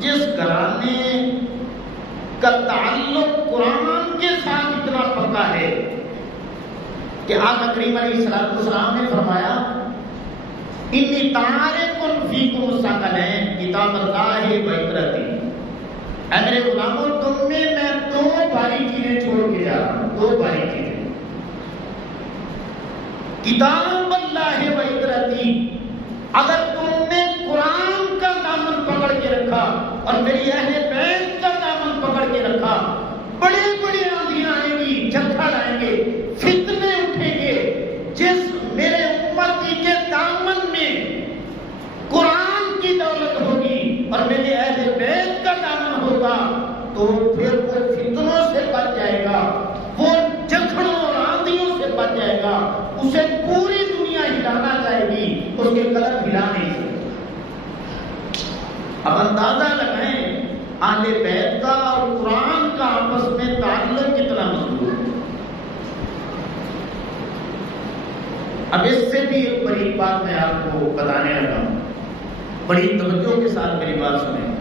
جس گھرانے کا تعلق قرآن کے ساتھ اتنا پکا ہے کہ آقا کریم علیہ السلام نے فرمایا انی تارکن فیکم ثقلین کتاب اللہ و عترتی، اے میرے غلاموں تم میں دو بھاری چیزیں چھوڑ کے جا رہا ہوں، دو بھاری چیزیں، کتاب اللہ و عترتی، اگر تم نے قرآن کا دامن پکڑ کے رکھا اور میری اہل بیت کا دامن پکڑ کے رکھا، بڑی بڑی آندھیاں آئیں گی، جھکڑ آئیں گے، فتنے اٹھیں گے، جس میرے امتی کے دامن میں قرآن کی دولت ہوگی اور میرے اہل بیت کا دامن ہوگا تو پھر وہ فتنوں سے بچ جائے گا، وہ جھکڑوں اور آندھیوں سے بچ جائے گا، اسے پوری دنیا ہلانا چاہے گی، اس کے قدم ہلا نہیں سکتے۔ اب اندازہ لگائیں اہل بیت کا اور قرآن کا آپس میں تعلق کتنا مضبوط ہے۔ اب اس سے بھی ایک بڑی بات میں آپ کو بتانے لگا ہوں، بڑی توجہ کے ساتھ میری بات سنیں۔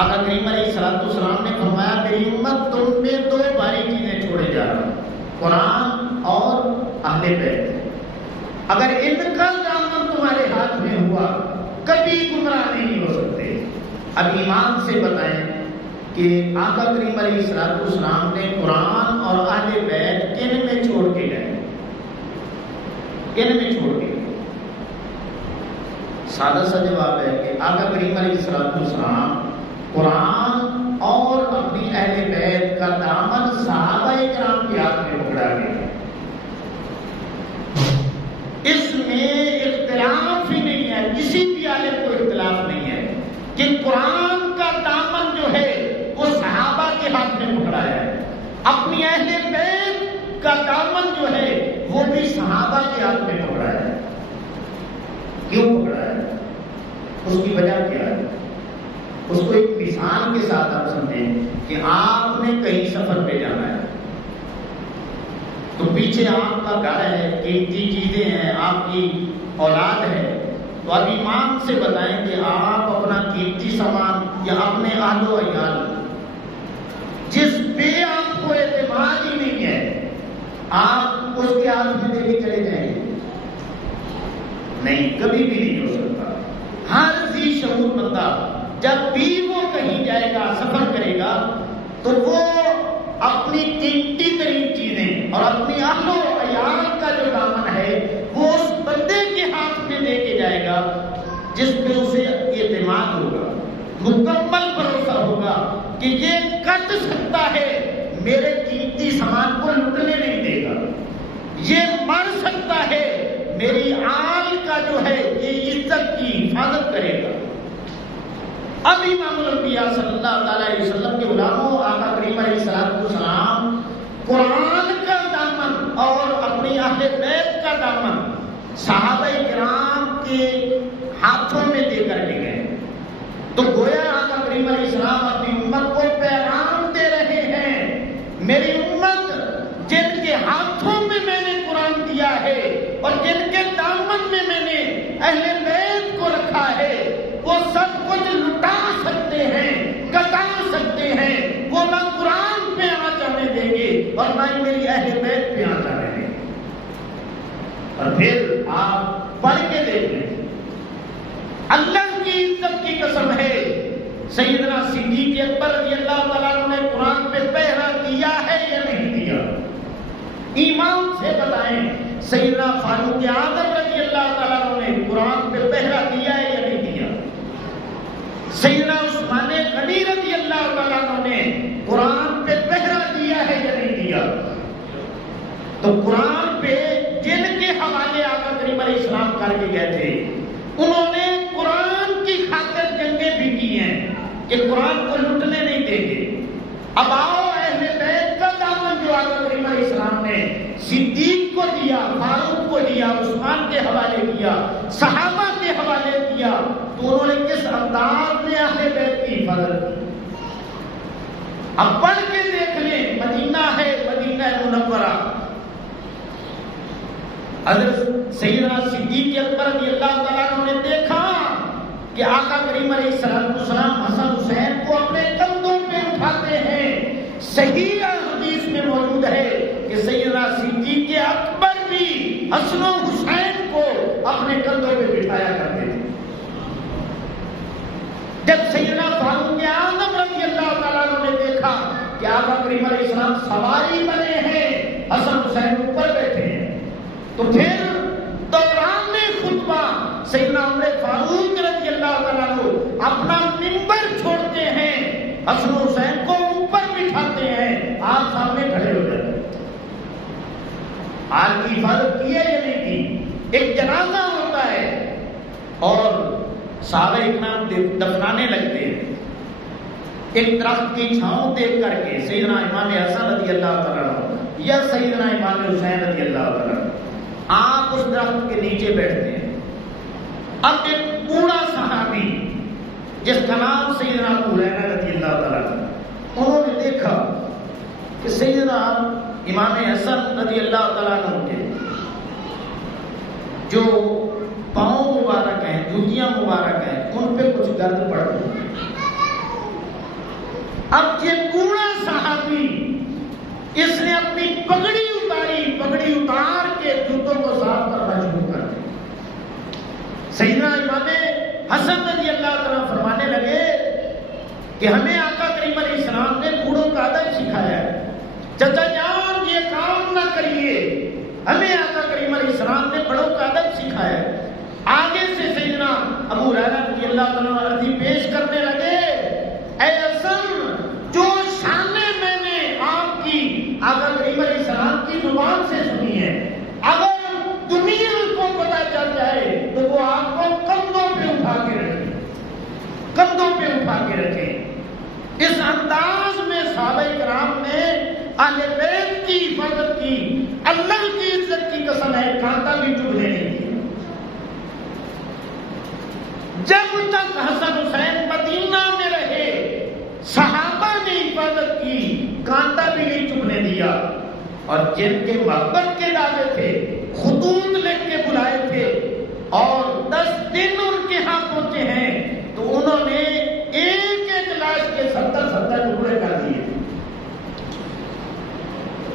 آقا کریم علیہ السلام نے فرمایا میری امت تم میں دو بھاری چیزیں چھوڑے جا رہا ہوں، قرآن اور اہل بیت، اگر ان کا دامن تمہارے ہاتھ میں ہوا کبھی گمراہ نہیں ہو سکتے۔ اب ایمان سے بتائیں کہ آقا کریم علیہ السلام نے قرآن اور اہل بیت کن میں چھوڑ کے گئے، کن میں چھوڑ کے گئے؟ سادہ سا جواب ہے کہ آقا کریم علیہ السلام قرآن اور اپنی اہل بیت کا دامن صحابہ کرام کے ہاتھ میں پکڑا گیا۔ اس میں اختلاف ہی نہیں ہے، کسی بھی عالم کو اختلاف نہیں ہے کہ قرآن کا دامن جو ہے وہ صحابہ کے ہاتھ میں پکڑا ہے، اپنی اہل بیت کا دامن جو ہے وہ بھی صحابہ کے ہاتھ میں پکڑا ہے۔ کیوں پکڑا ہے؟ اس کی وجہ کیا ہے؟ اس کو ایک مثال کے ساتھ آپ سمجھیں کہ آپ نے کہیں سفر پہ جانا ہے تو پیچھے آپ کا گھر ہے، قیمتی چیزیں ہیں، آپ کی اولاد ہے، تو اب ایمان سے بتائیں کہ آپ اپنا قیمتی سامان یا اپنے اہل و عیال جس پہ آپ کو اعتماد ہی نہیں ہے آپ اس کے ہاتھ میں دے کے چلے جائیں گے؟ نہیں، کبھی بھی نہیں ہو سکتا۔ ہر ذی شعور بندہ جب بھی وہ کہیں جائے گا، سفر کرے گا، تو وہ اپنی قیمتی ترین چیزیں اور اپنی اہل و عیال کا جو دامن ہے وہ اس بندے کے ہاتھ میں لے کے جائے گا جس پہ اسے اعتماد ہوگا، مکمل بھروسہ ہوگا کہ یہ کٹ سکتا ہے، میرے قیمتی سامان کو لٹنے نہیں دے گا، یہ مر سکتا ہے، میری آل کا جو ہے یہ عزت کی حفاظت کرے گا۔ اب امام الانبیاء صلی اللہ علیہ وسلم کے غلاموں آقا کریم علیہ السلام قرآن کا دامن اور اپنی اہل بیت کا دامن صحابہ کرام کے ہاتھوں میں دے کر کے گئے، تو گویا آقا کریم علیہ السلام اپنی امت کو پیغام دے رہے ہیں، میری امت جن کے ہاتھوں میں میں نے قرآن دیا ہے اور جن کے دامن میں میں نے اہل بیت کو رکھا ہے، وہ سب کچھ لٹا سکتے ہیں، کٹا سکتے ہیں، وہ نہ قرآن پہ آ جانے دیں گے اور نہ ہی میری اہل بیت پہ آ جانے دیں گے۔ اور پھر آپ پڑھ کے دیکھ لیں، اللہ کی عزت کی قسم ہے سیدنا صدیق اکبر رضی اللہ تعالیٰ عنہ نے قرآن پہ پہرا دیا ہے یا نہیں دیا؟ ایمان سے بتائیں سیدنا فاروق اعظم رضی اللہ تعالیٰ عنہ نے قرآن پہ پہرا دیا ہے یا نہیں دیا؟ سیدنا عثمان غنی رضی اللہ تعالیٰ عنہ نے قرآن پہ پہرا دیا ہے یا نہیں دیا؟ تو قرآن پہ جن کے حوالے آقا کریم علیہ السلام کر کے گئے تھے انہوں نے قرآن کی خاطر جنگیں بھی کی ہیں کہ قرآن کو لٹنے نہیں دیں گے۔ اب آؤ اہل بیت کا دامن جو آقا کریم علیہ السلام نے صدیق کو دیا، فاروق کو دیا، عثمان کے حوالے کیا، صحابہ کے حوالے کیا، تو انہوں نے کس انداز میں اہل بیت کی حفاظت کی؟ اب پڑھ کے دیکھ لیں، مدینہ ہے، مدینہ منورہ، حضرت سیدنا صدیق اکبر رضی اللہ تعالیٰ عنہ نے دیکھا کہ آقا کریم علیہ السلام حسن حسین کو اپنے کندھوں پہ اٹھاتے ہیں. صحیح حدیث میں موجود ہے کہ سیدنا صدیق اکبر بھی حسن و حسین کو اپنے کندھوں پہ بٹھایا کرتے تھے. جب سیدنا فاروق اعظم رضی اللہ تعالیٰ عنہ نے دیکھا کہ آقا کریم علیہ السلام سواری بنے ہیں, حسن حسین اوپر بیٹھے ہیں, تو پھر دوران خطبہ سیدنا عمر فاروق رضی اللہ تعالیٰ عنہ اپنا منبر چھوڑتے ہیں, حسن حسین کو اوپر بٹھاتے ہیں, آپ سامنے کھڑے ہو جاتے ہیں. آج کی حفاظت کی ہے یا نہیں کی؟ ایک جنازہ ہوتا ہے اور صحابہ اکرام دفنانے لگتے ہیں. ایک درخت کی چھاؤں دیکھ کر کے سیدنا امام حسن رضی اللہ تعالیٰ عنہ یا سیدنا امام حسین رضی اللہ تعالیٰ عنہ آپ اس درخت کے نیچے بیٹھتے ہیں. اب ایک بوڑھا صحابی جس کا نام سیدنا ابو ہریرہ رضی اللہ تعالیٰ عنہ, انہوں نے دیکھا کہ سیدنا امام حسن رضی اللہ تعالیٰ عنہ کے جو پاؤں مبارک ہیں, جوتیاں مبارک ہیں, ان پہ کچھ گرد پڑ گئی. اب یہ بوڑھا صحابی اس نے اپنی پگڑی اتاری, پگڑی اتار کے جوتوں کو صاف کرنا شروع کر دیا. سیدنا امام حسن رضی اللہ تعالیٰ فرمانے لگے کہ ہمیں آقا کریم علیہ السلام نے بوڑھوں کا ادب سکھایا ہے, چچا جان یہ کام نہ کریے. ہمیں آقا کریم علیہ السلام نے بڑوں کا ادب سکھایا ہے. آگے سے سیدنا ابو ہریرہ رضی اللہ تعالیٰ عرضی پیش کرنے لگے, اے حسن جو شانیں میں نے آپ کی آقا کریم علیہ السلام کی زبان سے سنی ہے, اگر دنیا کو پتہ چل جائے تو وہ آپ کو کندھوں پہ اٹھا کے رکھیں, کندھوں پہ اٹھا کے رکھیں. اس انداز میں صحابہ کرام نے اہل بیت کی حفاظت کی. اللہ کی عزت کی قسم ہے کانٹا بھی چبھنے نہیں دیا. جب تک حسن حسین مدینہ میں رہے صحابہ نے حفاظت کی, کانٹا بھی نہیں چبھنے دیا. اور جن کے محبت کے دعوے تھے, خطوط لکھ کے بلائے تھے اور 10 دن ان کے ہاں پہنچے ہیں, تو انہوں نے ایک ایک لاش کے 70 ٹکڑے کر دیے.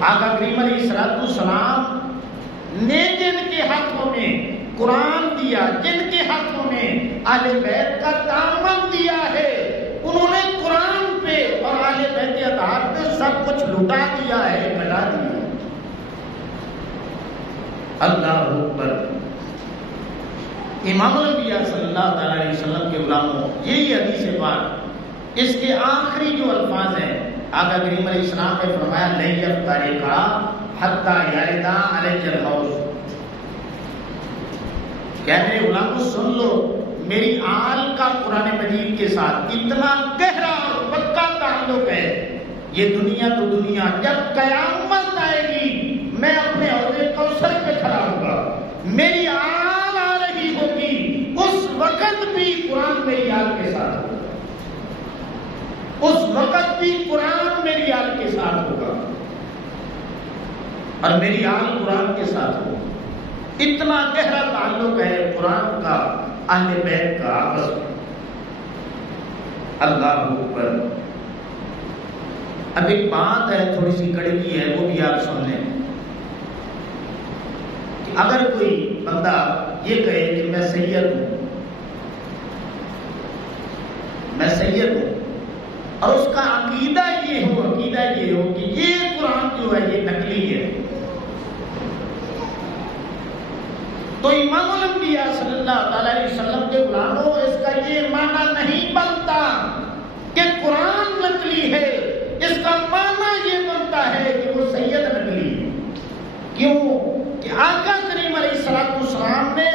آقا کریم علیہ السلام نے جن کے ہاتھوں میں قرآن دیا, جن کے ہاتھوں میں اہل بیت کا دامن دیا ہے, انہوں نے قرآن پہ اور اہل بیت اطہار پہ سب کچھ لٹا دیا ہے, بنا دیا. اللہ اکبر. امام الانبیاء صلی اللہ تعالی علیہ وسلم کے غلاموں, یہی حدیث پاک, اس کے آخری جو الفاظ ہیں آقا کریم علیہ السلام نے فرمایا لن یفترقا حتی یردا علی الحوض. کیا میرے غلاموں سن لو, میری آل کا قرآن مجید کے ساتھ اتنا گہرا اور پکا تعلق ہے, یہ دنیا تو دنیا, جب قیامت آئے گی میں اپنے حوض کوثر پہ کھڑا ہوں گا, میری آل آ رہی ہوگی, اس وقت بھی قرآن میری آل کے ساتھ ہوگا, اس وقت بھی قرآن میری آل کے ساتھ ہوگا اور میری آل قرآن کے ساتھ ہوگا. اتنا گہرا تعلق ہے قرآن کا اہل بیت کا آپس میں. اللہ اکبر. اب ایک بات ہے تھوڑی سی کڑوی ہے, وہ بھی آپ سن لیں. کہ اگر کوئی بندہ یہ کہے کہ میں سید ہوں, میں سید ہوں, اور اس کا عقیدہ یہ ہو کہ یہ قرآن جو ہے یہ نقلی ہے, تو امام الانبیاء صلی اللہ تعالی علیہ وسلم کے غلاموں, اس کا یہ معنی نہیں بنتا کہ قرآن نقلی ہے, اس کا معنی یہ بنتا ہے کہ وہ سید نقلی ہے. کیوں کہ آقا کریم علیہ السلام نے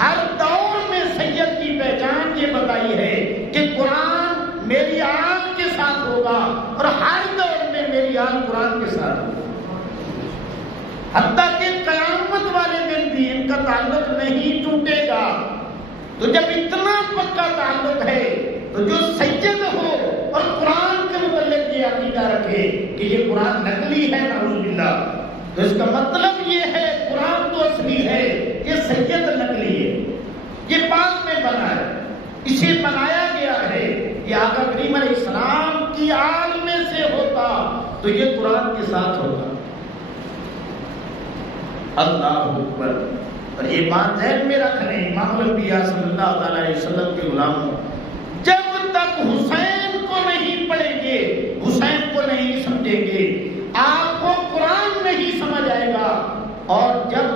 ہر دور میں سید کی پہچان یہ بتائی ہے کہ قرآن میری آل کے ساتھ ہوگا اور ہر دور میں میری آل قرآن کے ساتھ ہوگا. حتیٰ کہ قیامت والے دن بھی ان کا تعلق نہیں ٹوٹے گا. تو جب اتنا پکا تعلق ہے تو جو سید ہو اور قرآن کے متعلق یہ عقیدہ رکھے کہ یہ قرآن نقلی ہے نعوذ باللہ, تو اس کا مطلب یہ ہے قرآن تو اصلی ہے, یہ سید نقلی ہے, یہ بعد میں بنا ہے. جسے بنایا گیا ہے یہ آقا کریم علیہ السلام کی آل میں سے ہوتا تو یہ قرآن کے ساتھ ہوتا۔ اللہ اکبر۔ اور یہ بات ذہن میں رکھ لیں امام الانبیاء صلی اللہ علیہ وسلم کے غلاموں، جب تک حسین کو نہیں پڑھیں گے، حسین کو نہیں سمجھیں گے، آپ کو قرآن نہیں سمجھ آئے گا، اور جب